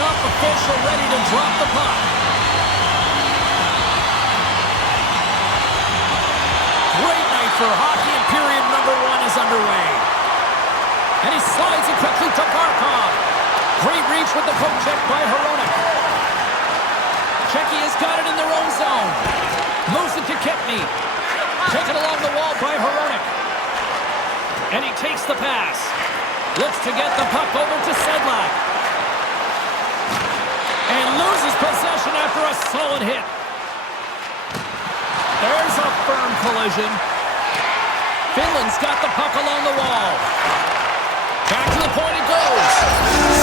up, official ready to drop the puck. Great night for hockey, and period number 1 is underway. And he slides it quickly to Barkov. Great reach with the poke check by Hronek. Czechia has got it in their own zone. Moves it to Kempny. Taken along the wall by Hronek. And he takes the pass. Looks to get the puck over to Sedlak. And loses possession after a solid hit. There's a firm collision. Finland's got the puck along the wall. Back to the point it goes.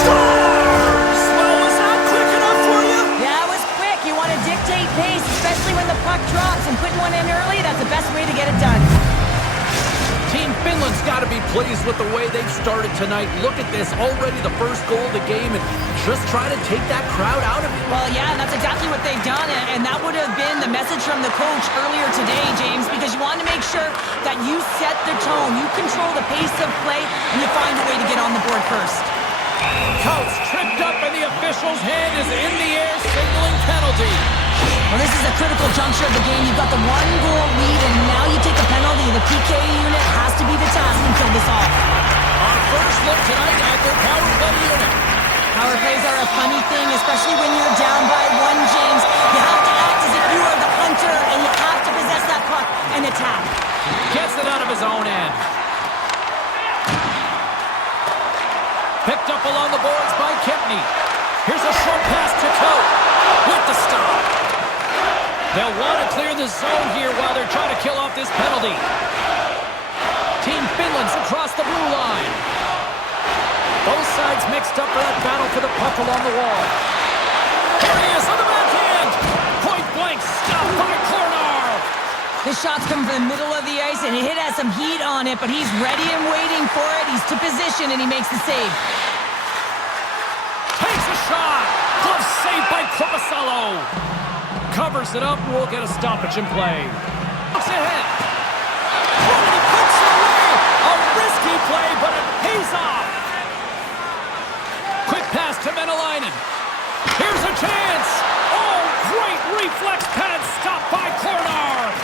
Scores! Well, was that quick enough for you? Yeah, it was quick. You want to dictate pace, especially when the puck drops, and putting one in early, that's the best way to get it done. Team Finland's got to be pleased with the way they've started tonight. Look at this, already the first goal of the game, and just try to take that crowd out of it. Well, yeah, and that's exactly what they've done, and that would have been the message from the coach earlier today, James, because you want to make sure that you set the tone, you control the pace of play, and you find a way to get on the board first. Coach tripped up, and the official's hand is in the air, signaling penalty. Well, this is a critical juncture of the game. You've got the 1-goal lead, and now you take a penalty. The PK unit has to be the task and kill this off. Our first look tonight at their power play unit. Power plays are a funny thing, especially when you're down by 1, James. You have to act as if you are the hunter, and you have to possess that puck and attack. Gets it out of his own end. Picked up along the boards by Kempny. Here's a short pass to Coe with the stop. They'll want to clear the zone here while they're trying to kill off this penalty. Team Finland's across the blue line. Both sides mixed up for that battle for the puck along the wall. Here he is on the backhand. Point blank stop by Kornar. His shots come from the middle of the ice, and it has some heat on it, but he's ready and waiting for it. He's to position, and he makes the save. Takes a shot. Glove saved by Korpisalo. Covers it up, and we'll get a stoppage in play. Looks ahead. Oh, and he puts it away. A risky play, but it pays off. Quick pass to Menelainen. Here's a chance. Oh, great reflex pad stop by Kornar.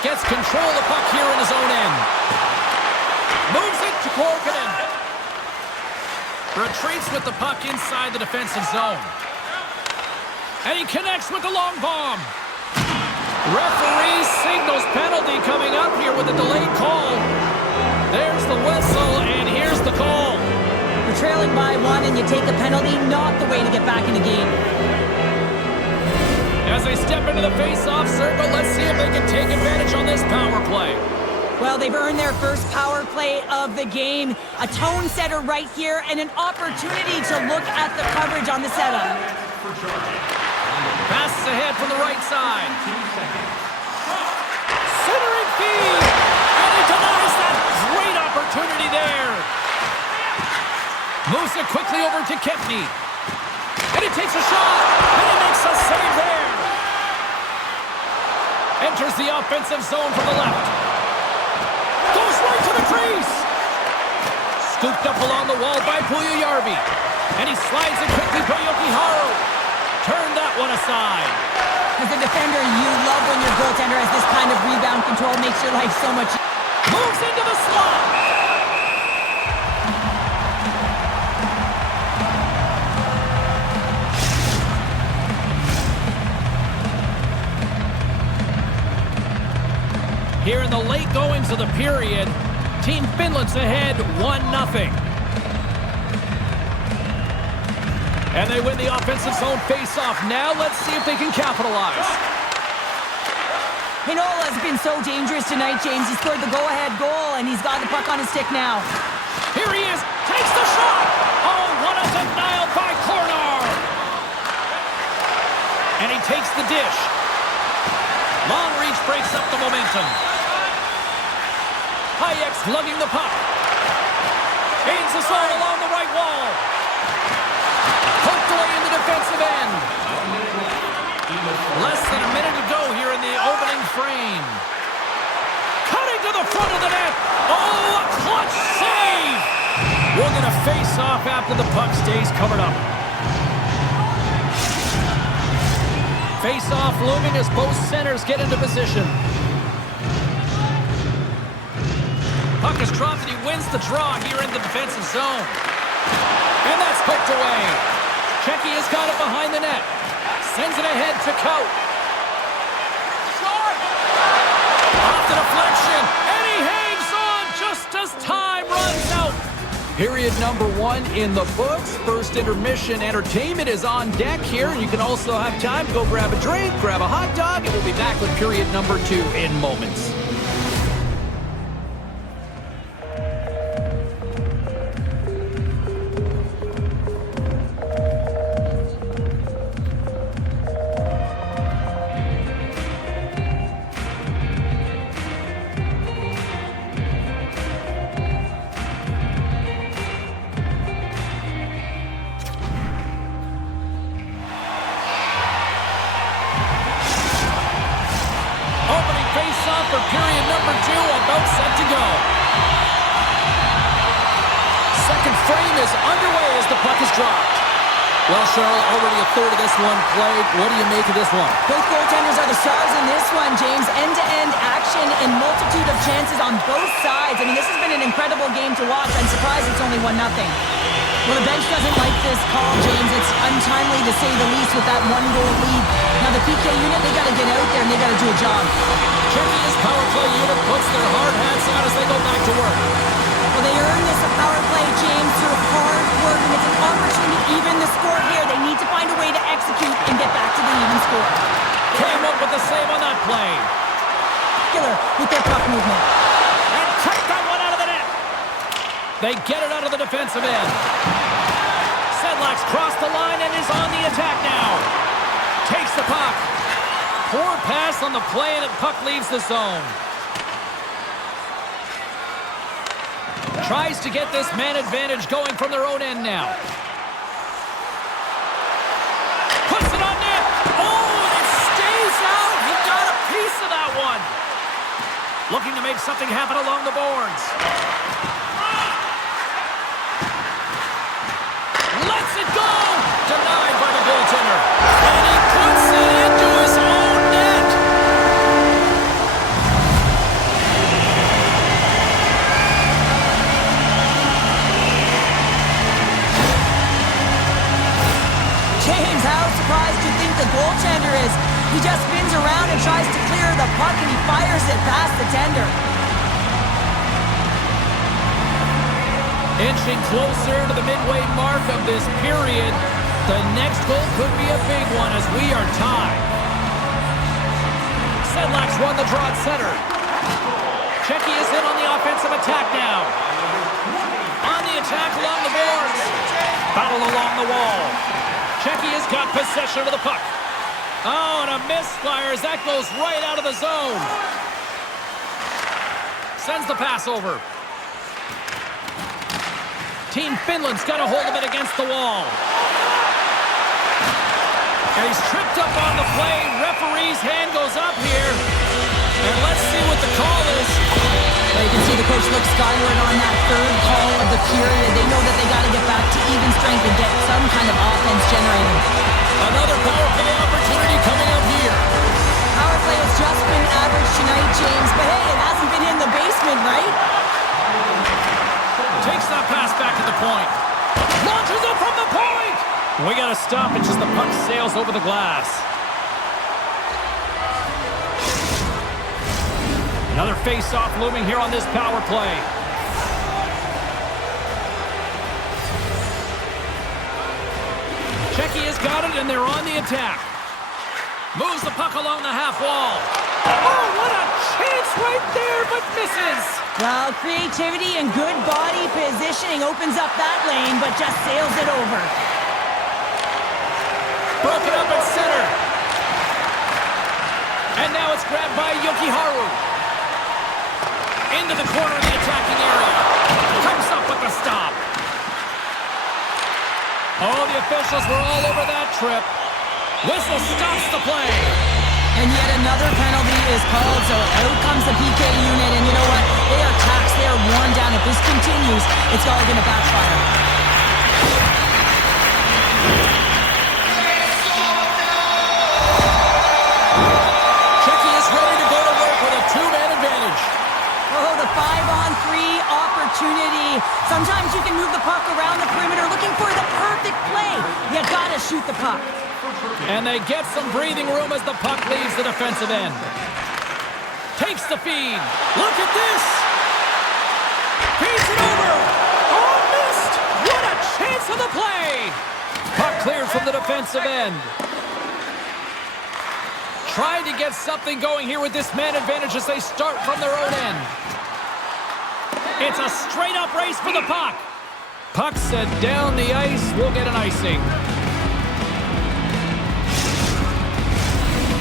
Gets control of the puck here in his own end. Moves it to Korkinen. Retreats with the puck inside the defensive zone. And he connects with the long bomb. Referee signals penalty coming up here with a delayed call. There's the whistle, and here's the call. You're trailing by 1, and you take a penalty, not the way to get back in the game. As they step into the face-off circle, let's see if they can take advantage on this power play. Well, they've earned their first power play of the game. A tone setter right here, and an opportunity to look at the coverage on the setup. Passes ahead from the right side. Centering feed! And he denies that great opportunity there. Moves it quickly over to Kempny. And he takes a shot. And he makes a save there. Enters the offensive zone from the left. Goes right to the crease. Scooped up along the wall by Puljujarvi. And he slides it quickly to Jokiharju. Turn that one aside. As a defender, you love when your goaltender has this kind of rebound control. Makes your life so much. Moves into the slot. Here in the late goings of the period, Team Finland's ahead 1-0. And they win the offensive zone face-off. Now let's see if they can capitalize. Heinola has been so dangerous tonight, James. He scored the go-ahead goal, and he's got the puck on his stick now. Here he is. Takes the shot. Oh, what a denial by Kornar. And he takes the dish. Long reach breaks up the momentum. Hayek's lugging the puck. Gains the zone along the right wall. Poked away in the defensive end. Less than a minute to go here in the opening frame. Cutting to the front of the net. Oh, a clutch save. We're going to face off after the puck stays covered up. looming as both centers get into position. Puck is dropped and he wins the draw here in the defensive zone. And that's poked away. Checky has got it behind the net. Sends it ahead to Coat. Short! Off the deflection, and he hangs on just as time runs out. Period number 1 in the books. First intermission entertainment is on deck here. You can also have time to go grab a drink, grab a hot dog, and we'll be back with period number 2 in moments. For period number 2, about set to go. Second frame is underway as the puck is dropped. Well, Charlotte, already a third of this one played. What do you make of this one? Both goaltenders are the stars in this one, James. End-to-end action and multitude of chances on both sides. I mean, this has been an incredible game to watch. I'm surprised it's only 1-0. Well, the bench doesn't like this call, James. It's untimely to say the least with that 1-goal lead. Now, the PK unit, they got to get out there and they got to do a job. Checky's power play unit puts their hard hats on as they go back to work. Well, they earn this a power play, James, through hard work, and it's an opportunity to even the score here. They need to find a way to execute and get back to the even score. Came up with the save on that play. Killer with their puck movement. And take that one out of the net. They get it out of the defensive end. Sedlak's crossed the line and is on the attack now. Takes the puck. Poor pass on the play, and the puck leaves the zone. Tries to get this man advantage going from their own end now. Puts it on net. Oh, and it stays out. He got a piece of that one. Looking to make something happen along the boards. Lets it go. Denied by the goaltender. And he puts it into his own net. James, how surprised do you think the goaltender is? He just spins around and tries to clear the puck, and he fires it past the tender. Inching closer to the midway mark of this period. The next goal could be a big one as we are tied. Sedlak's won the draw at center. Checky is in on the offensive attack now. On the attack along the boards. Battle along the wall. Checky has got possession of the puck. Oh, and a misfire as that goes right out of the zone. Sends the pass over. Team Finland's got a hold of it against the wall. And he's tripped up on the play. Referee's hand goes up here. And let's see what the call is. Well, you can see the coach look skyward on that third call of the period. They know that they got to get back to even strength and get some kind of offense generated. Another power play opportunity coming up here. Power play has just been average tonight, James. But hey, it hasn't been in the basement, right? Takes that pass back at the point. Launches it from the point. We got to stop it just the puck sails over the glass. Another face-off looming here on this power play. Checky has got it, and they're on the attack. Moves the puck along the half wall. Oh, what a chance right there, but misses. Well, creativity and good body positioning opens up that lane, but just sails it over. Broken up at center. And now it's grabbed by Yokiharu. Into the corner of the attacking area. Comes up with the stop. Oh, the officials were all over that trip. Whistle stops the play. And yet another penalty is called, so out comes the PK unit, and you know what? They are taxed, they are worn down. If this continues, it's all going to backfire. move the puck around the perimeter, looking for the perfect play. You gotta shoot the puck. And they get some breathing room as the puck leaves the defensive end. Takes the feed. Look at this. Feeds it over. Oh, missed. What a chance of the play. Puck clears from the defensive end. Trying to get something going here with this man advantage as they start from their own end. It's a straight-up race for the puck. Puck set down the ice. We'll get an icing.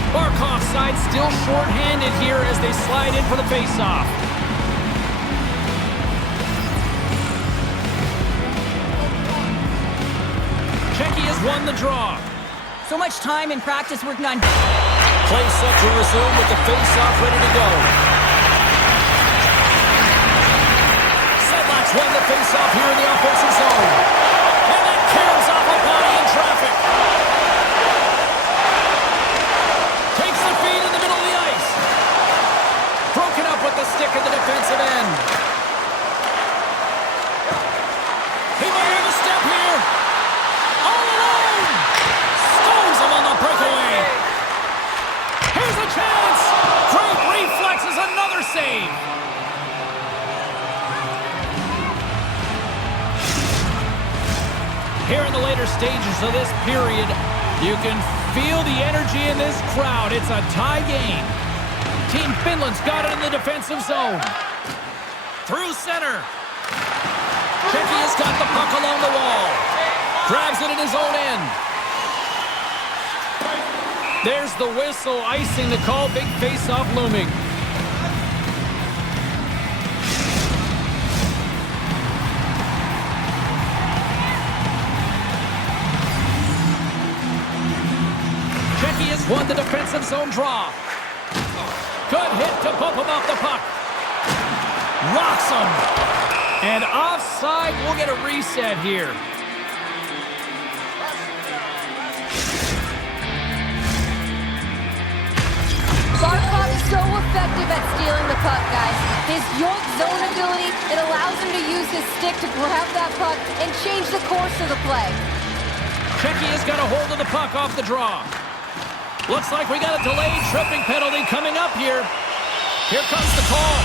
Barkov's side still short-handed here as they slide in for the face-off. Checky has won the draw. So much time in practice working on... Play set to resume with the face-off ready to go. Sedlak's won the face-off here in the offensive zone. And that carries off a body in traffic. Takes the feed in the middle of the ice. Broken up with the stick at the defensive end. He might have a step here. All alone. Stones him on the breakaway. Here's a chance. Great reflexes, another save. Here in the later stages of this period, you can feel the energy in this crowd. It's a tie game. Team Finland's got it in the defensive zone. Through center. Checky has got the puck along the wall. Grabs it in his own end. There's the whistle, icing the call. Big face-off looming. Checky has won the defensive zone draw. Good hit to bump him off the puck. Rocks him. And offside, we'll get a reset here. Barkov is so effective at stealing the puck, guys. His yoink zone ability, it allows him to use his stick to grab that puck and change the course of the play. Checky has got a hold of the puck off the draw. Looks like we got a delayed tripping penalty coming up here. Here comes the call.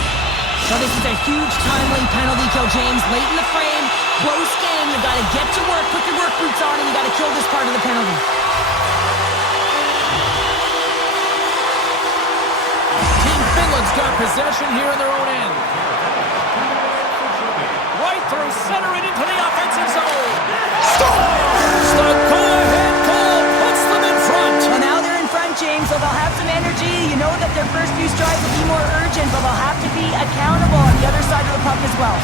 So this is a huge timely penalty kill, James. Late in the frame, close game. You got to get to work, put your work boots on, and you got to kill this part of the penalty. Finland's got possession here in their own end. Right through center and into the offensive zone. Scores! The go-ahead goal puts them in front. Well, now they're in front, James, so they'll have some energy. You know that their first few strides will be more urgent, but they'll have to be accountable on the other side of the puck as well.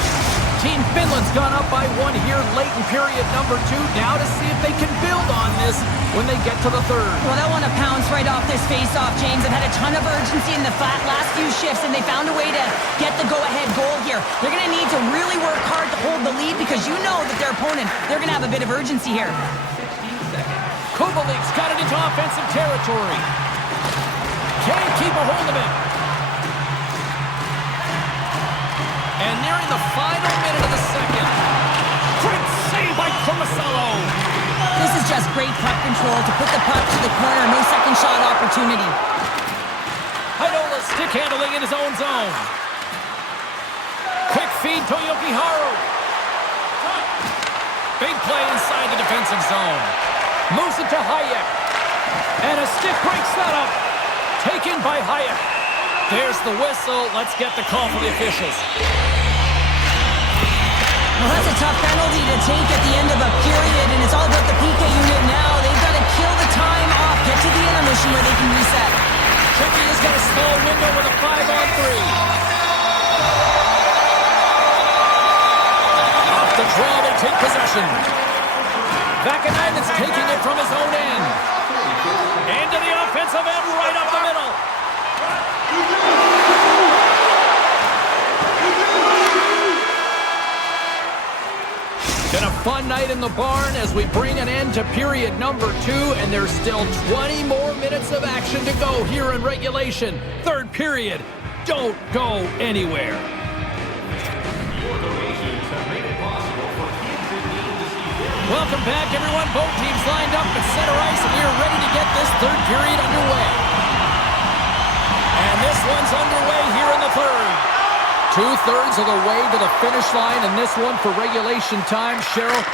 Team Finland's gone up by one here late in period number 2. Now to see if they can build on this when they get to the third. Well, they'll want to pounce right off this face-off, James. They've had a ton of urgency in the last few shifts, and they found a way to get the go-ahead goal here. They're going to need to really work hard to hold the lead because you know that their opponent, they're going to have a bit of urgency here. Kubalik's got it into offensive territory. Can't keep a hold of it. And nearing the final minute of the second. Great save by Konce. This is just great puck control to put the puck to the corner. No second shot opportunity. Heinola stick handling in his own zone. Quick feed to Jokiharju. Big play inside the defensive zone. Moves it to Hayek. And a stick breaks that up. Taken by Hayek. There's the whistle. Let's get the call for the officials. Well, that's a tough penalty to take at the end of a period, and it's all about the PK unit now. They've got to kill the time off, get to the intermission where they can reset. Checky has got a small window with a 5-on-3. Off the draw, they take possession. Vakanainen's taking it from his own end. Into the offensive end, right up the middle. Been a fun night in the barn as we bring an end to period number 2, and there's still 20 more minutes of action to go here in regulation. Third period. Don't go anywhere. Your donations have made it possible for Welcome back, everyone. Both teams lined up at center ice, and we are ready to get this third period underway. And this one's underway here in the third. 2/3 of the way to the finish line, and this one for regulation time. Cheryl,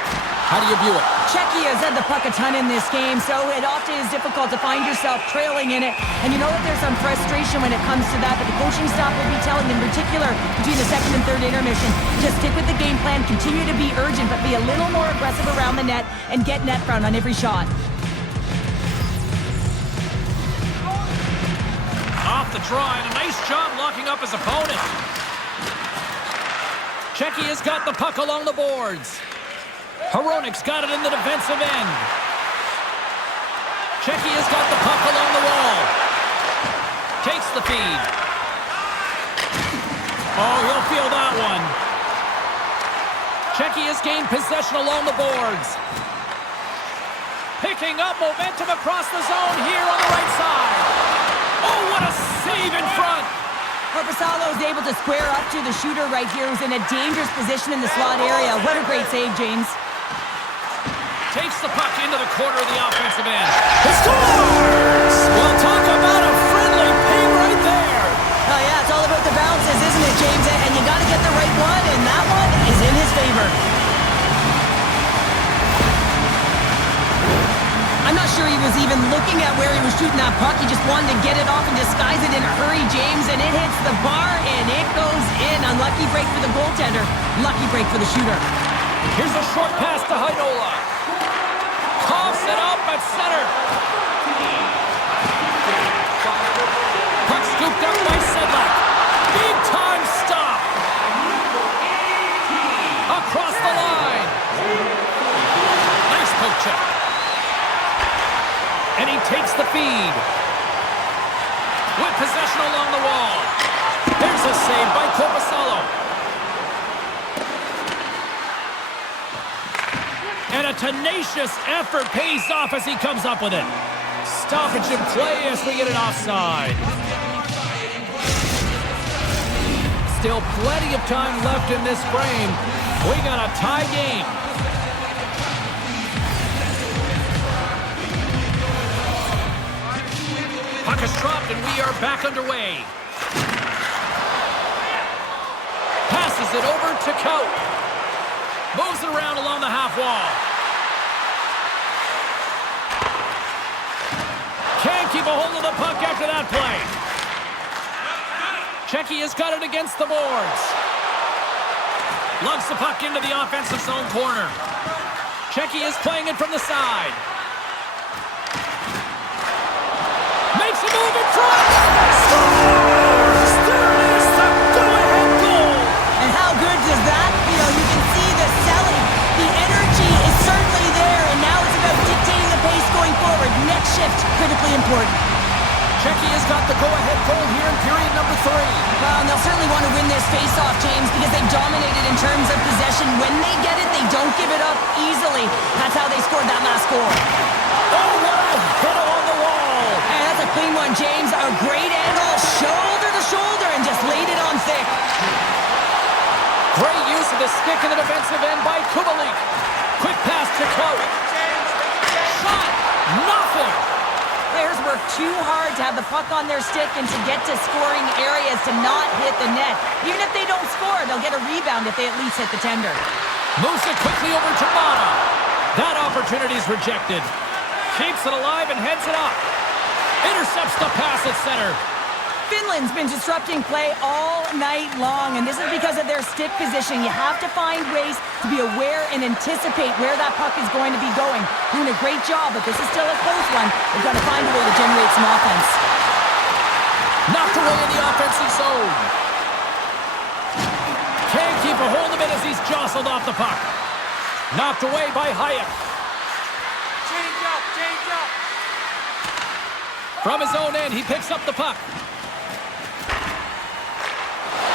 how do you view it? Czechia has had the puck a ton in this game, so it often is difficult to find yourself trailing in it. And you know that there's some frustration when it comes to that, but the coaching staff will be telling them, in particular between the second and third intermission, just stick with the game plan, continue to be urgent, but be a little more aggressive around the net and get net front on every shot. Off the draw, and a nice job locking up his opponent. Czechia's got the puck along the boards. Hronik's got it in the defensive end. Czechia's got the puck along the wall. Takes the feed. Oh, he'll feel that one. Czechia's gained possession along the boards. Picking up momentum across the zone here on the right side. Oh, what a save in front. Korpisalo is able to square up to the shooter right here, who's in a dangerous position in the slot area. What a great save, James. Takes the puck into the corner of the offensive end. He scores! Well, talk about a friendly ping right there. Oh, yeah, it's all about the bounces, isn't it, James? And you got to get the right one, and that one is in his favor. I'm not sure he was even looking at where he was shooting that puck. He just wanted to get it off and disguise it in a hurry, James, and it hits the bar, and it goes in. Unlucky break for the goaltender. Lucky break for the shooter. Here's a short pass to Heinola. Coughs it up at center. Puck scooped up by Sedlak. Big time stop. Across the line. Nice poke check. And he takes the feed. With possession along the wall. There's a save by Korpisalo. And a tenacious effort pays off as he comes up with it. Stoppage in play as we get an offside. Still plenty of time left in this frame. We got a tie game. Puck is dropped and we are back underway. Passes it over to Coat. Moves it around along the half wall. Can't keep a hold of the puck after that play. Czechia's got it against the boards. Lugs the puck into the offensive zone corner. Czechia's playing it from the side. Makes a move in front. Scores! There it is, the go-ahead goal. And how good does that? You know, you can see the selling. The energy is certainly there, and now it's about dictating the pace going forward. Next shift, critically important. Czechia's got the go-ahead goal here in period number 3. Well, and they'll certainly want to win this face-off, James, because they've dominated in terms of possession. When they get it, they don't give it up easily. That's how they scored that last goal. Oh, what a hit on the wall. And that's a clean one, James. A great angle, shoulder to shoulder, and just laid it on thick. Great use of the stick in the defensive end by Kubalik. Quick pass to Coat. Shot. Nothing. Players work too hard to have the puck on their stick and to get to scoring areas to not hit the net. Even if they don't score, they'll get a rebound if they at least hit the tender. Moves it quickly over to Mata. That opportunity is rejected. Keeps it alive and heads it up. Intercepts the pass at center. Finland's been disrupting play all night long, and this is because of their stick position. You have to find ways to be aware and anticipate where that puck is going to be going. Doing a great job, but this is still a close one. They've got to find a way to generate some offense. Knocked away in the offensive zone. Can't keep a hold of it as he's jostled off the puck. Knocked away by Iihf. Change up. From his own end, he picks up the puck.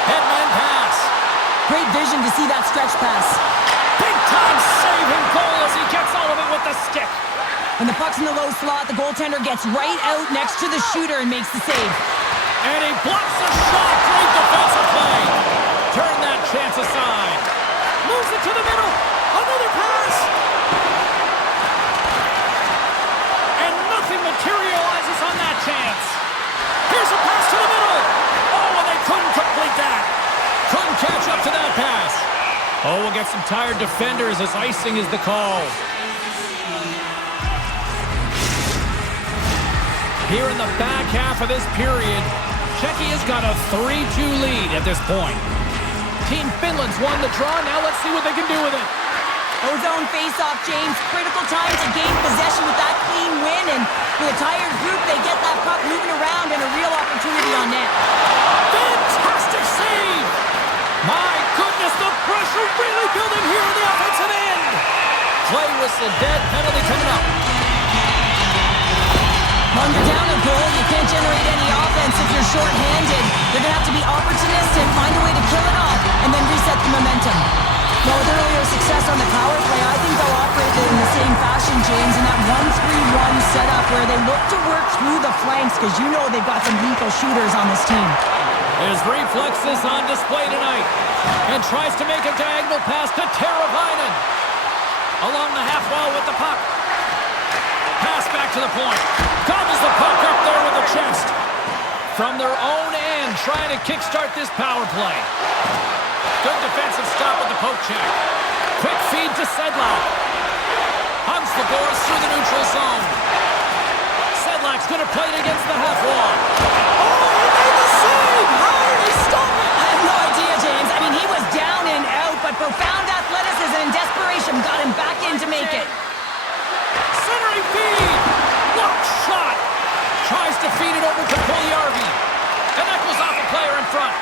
Headman pass. Great vision to see that stretch pass. Big time save and goal as he gets all of it with the stick. When the puck's in the low slot, the goaltender gets right out next to the shooter and makes the save. And he blocks a shot. Great defensive play. Turn that chance aside. Moves it to the middle. Another pass. Oh, we'll get some tired defenders as icing is the call. Here in the back half of this period, Czechia's got a 3-2 lead at this point. Team Finland's won the draw. Now let's see what they can do with it. Ozone face-off, James. Critical time to gain possession with that clean win. And with a tired group, they get that puck moving around and a real opportunity on net. Fantastic save! My goodness, the pressure really building here on the offensive end. Play whistle dead, penalty coming up. When you're down a goal, you can't generate any offense if you're short-handed. They're going to have to be opportunistic, find a way to kill it off, and then reset the momentum. Well, with earlier success on the power play, I think they'll operate in the same fashion, James, in that 1-3-1 setup where they look to work through the flanks because you know they've got some lethal shooters on this team. His reflexes on display tonight and tries to make a diagonal pass to Teravainen. Along the half wall with the puck. Pass back to the point. Gobbles the puck up there with the chest. From their own end, trying to kickstart this power play. Good defensive stop with the poke check. Quick feed to Sedlak. Hugs the boards through the neutral zone. Sedlak's going to play it against the half wall. Oh, he made the save! How did he stop it? I have no idea, James. I mean, he was down and out, but profound athleticism and desperation got him back in to make it. Centering feed! What shot! Tries to feed it over to Puljujärvi. And that goes off a player in front.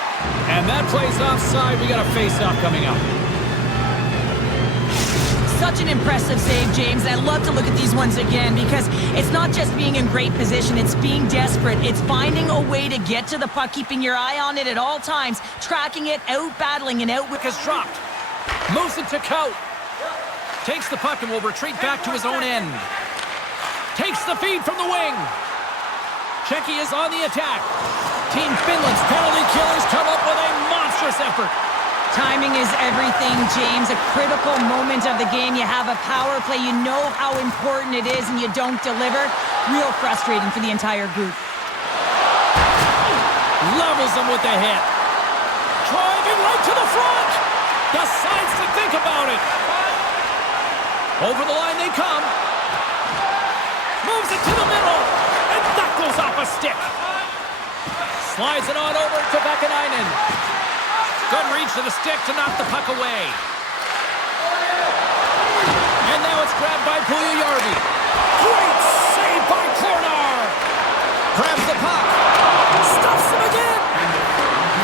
And that plays offside. We got a face-off coming up. Such an impressive save, James. I love to look at these ones again because it's not just being in great position, it's being desperate. It's finding a way to get to the puck, keeping your eye on it at all times, tracking it, out-battling, and out with... Is dropped. Moves it to Coat. Takes the puck and will retreat back to his own end. Takes the feed from the wing. Czechia is on the attack. Team Finland's penalty killers come up with a monstrous effort. Timing is everything, James. A critical moment of the game. You have a power play. You know how important it is, and you don't deliver. Real frustrating for the entire group. Levels them with the hit. Driving right to the front. Decides to think about it. Over the line they come. Moves it to the middle. And that goes off a stick. Slides it on over to Vakanainen. Good reach to the stick to knock the puck away. And now it's grabbed by Puljujärvi. Great save by Kornar. Grabs the puck. Stuffs him again.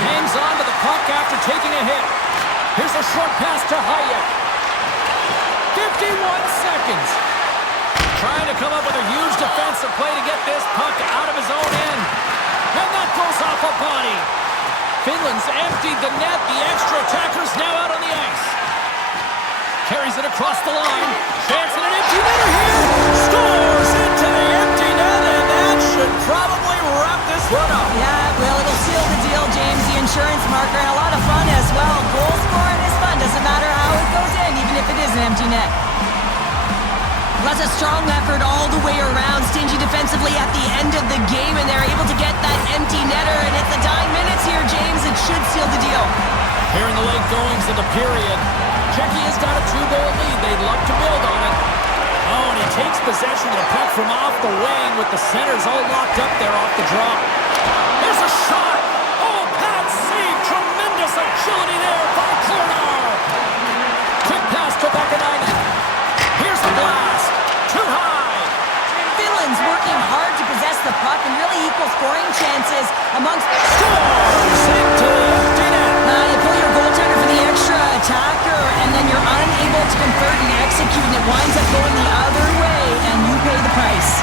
Hangs on to the puck after taking a hit. Here's a short pass to Iihf. 51 seconds. Trying to come up with a huge defensive play to get this puck out of his own end. And that goes off a body. Finland's emptied the net. The extra attacker's now out on the ice. Carries it across the line. Chance at an empty netter here. Scores into the empty net, and that should probably wrap this one up. Yeah, well, it'll seal the deal, James. The insurance marker, and a lot of fun as well. Goal scoring is fun. Doesn't matter how it goes in, even if it is an empty net. That's a strong effort all the way around. Stingy defensively at the end of the game, and they're able to get that empty netter. And it's the dying minutes here, James. It should seal the deal. Here in the late goings of the period, Czechia's got a 2-goal lead. They'd love to build on it. Oh, and he takes possession of the puck from off the wing with the centers all locked up there off the draw. There's a shot. Oh, pad save. Tremendous agility there by Kornar. Quick pass to Vakanainen. Here's the blast. Too high. Finland's working hard to possess the puck and really equal scoring chances amongst... Scores into the empty net. You pull your goaltender for the extra attacker, and then you're unable to convert and execute, and it winds up going the other way, and you pay the price.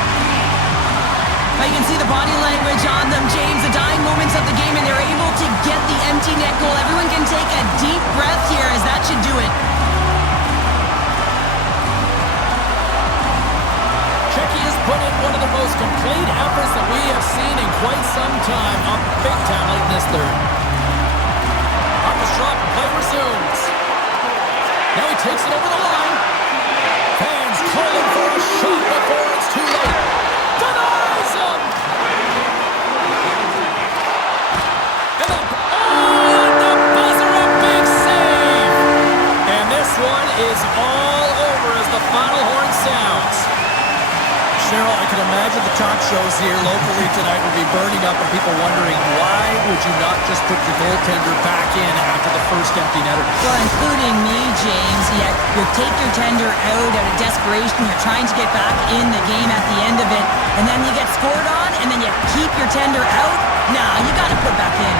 Now you can see the body language on them, James, the dying moments of the game, and they're able to get the empty net goal. Everyone can take a deep breath here, as that should do it. Czechia's put in one of the most complete efforts that we have seen in quite some time. A big time late in this third. Puck is dropped, play resumes. Now he takes it over the line. Fans calling for a shot before it's too late. Denies him! And the buzzer, a big save! Cheryl, I can imagine the talk shows here locally tonight will be burning up and people wondering, why would you not just put your goaltender back in after the first empty netter? Well, including me, James, yet you take your tender out of desperation. You're trying to get back in the game at the end of it, and then you get scored on, and then you keep your tender out? Nah, you got to put back in.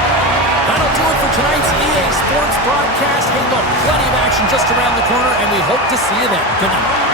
That'll do it for tonight's EA Sports broadcast. Hey, look, plenty of action just around the corner, and we hope to see you then. Good night.